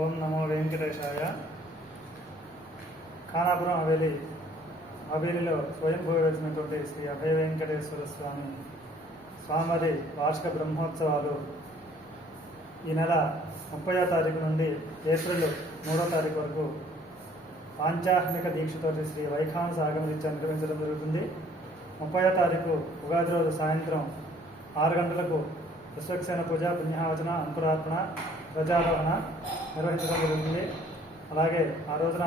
ఓం నమో వెంకటేశాయ. ఖానాపురం హవేలి. హవేలిలో స్వయంభూ వెలిసినటువంటి శ్రీ అభయ వెంకటేశ్వర స్వామి స్వామివారి వార్షిక బ్రహ్మోత్సవాలు ఈ నెల ముప్పయో తారీఖు నుండి ఏప్రిల్ మూడో తారీఖు వరకు పాంచాహ్నిక దీక్షతోటి శ్రీ వైఖాంస ఆగమనిత్య నిర్వహించడం జరుగుతుంది. ముప్పయో తారీఖు ఉగాది రోజు సాయంత్రం ఆరు గంటలకు విశ్వక్సేన పూజ పుణ్యావచన అంకురార్పణ ప్రజారోహణ నిర్వహించడం జరుగుతుంది అలాగే ఆ రోజున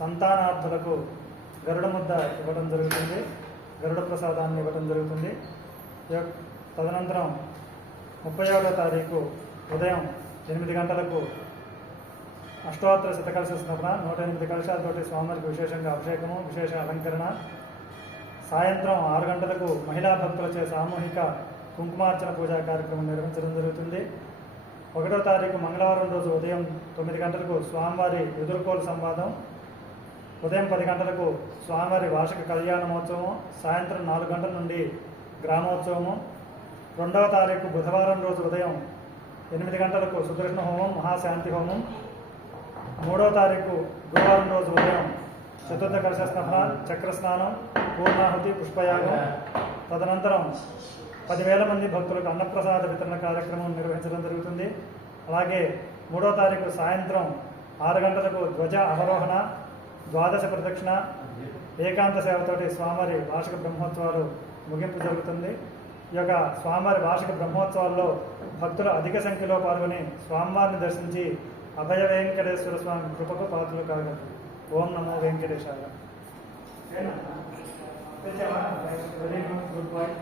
సంతానార్థులకు గరుడ ముద్ద ఇవ్వడం జరుగుతుంది. గరుడ ప్రసాదాన్ని ఇవ్వడం జరుగుతుంది. తదనంతరం ముప్పై ఒకటో తారీఖు ఉదయం ఎనిమిది గంటలకు అష్టోత్తర శతకలశ స్నపన నూట ఎనిమిది కలశాలతోటి స్వామివారికి విశేషంగా అభిషేకము విశేష అలంకరణ. సాయంత్రం ఆరు గంటలకు మహిళా భక్తులచే సామూహిక కుంకుమార్చన పూజా కార్యక్రమం నిర్వహించడం జరుగుతుంది. ఒకటో తారీఖు మంగళవారం రోజు ఉదయం తొమ్మిది గంటలకు స్వామివారి ఎదుర్కోలు సంవాదం. ఉదయం పది గంటలకు స్వామివారి వార్షిక కళ్యాణ మహోత్సవం. సాయంత్రం నాలుగు గంటల నుండి గ్రామోత్సవము. రెండవ తారీఖు బుధవారం రోజు ఉదయం ఎనిమిది గంటలకు సుదర్శన హోమం మహాశాంతి హోమం. మూడవ తారీఖు గురువారం రోజు ఉదయం చతుర్థ కలశ స్నాన చక్ర స్నానం పూర్ణాహుతి పుష్పయాగం. తదనంతరం పదివేల మంది భక్తులకు అన్నప్రసాద వితరణ కార్యక్రమం నిర్వహించడం జరుగుతుంది. అలాగే మూడో తారీఖు సాయంత్రం ఆరు గంటలకు ధ్వజ అవరోహణ ద్వాదశ ప్రదక్షిణ ఏకాంత సేవతోటి స్వామివారి వార్షిక బ్రహ్మోత్సవాలు ముగింపు జరుగుతుంది. ఈ యొక్క స్వామివారి వార్షిక బ్రహ్మోత్సవాల్లో భక్తులు అధిక సంఖ్యలో పాల్గొని స్వామివారిని దర్శించి అభయ వెంకటేశ్వర స్వామి కృపకు పాత్రలు కాగలరు. ఓం నమో వెంకటేశాయ. Very good good boy.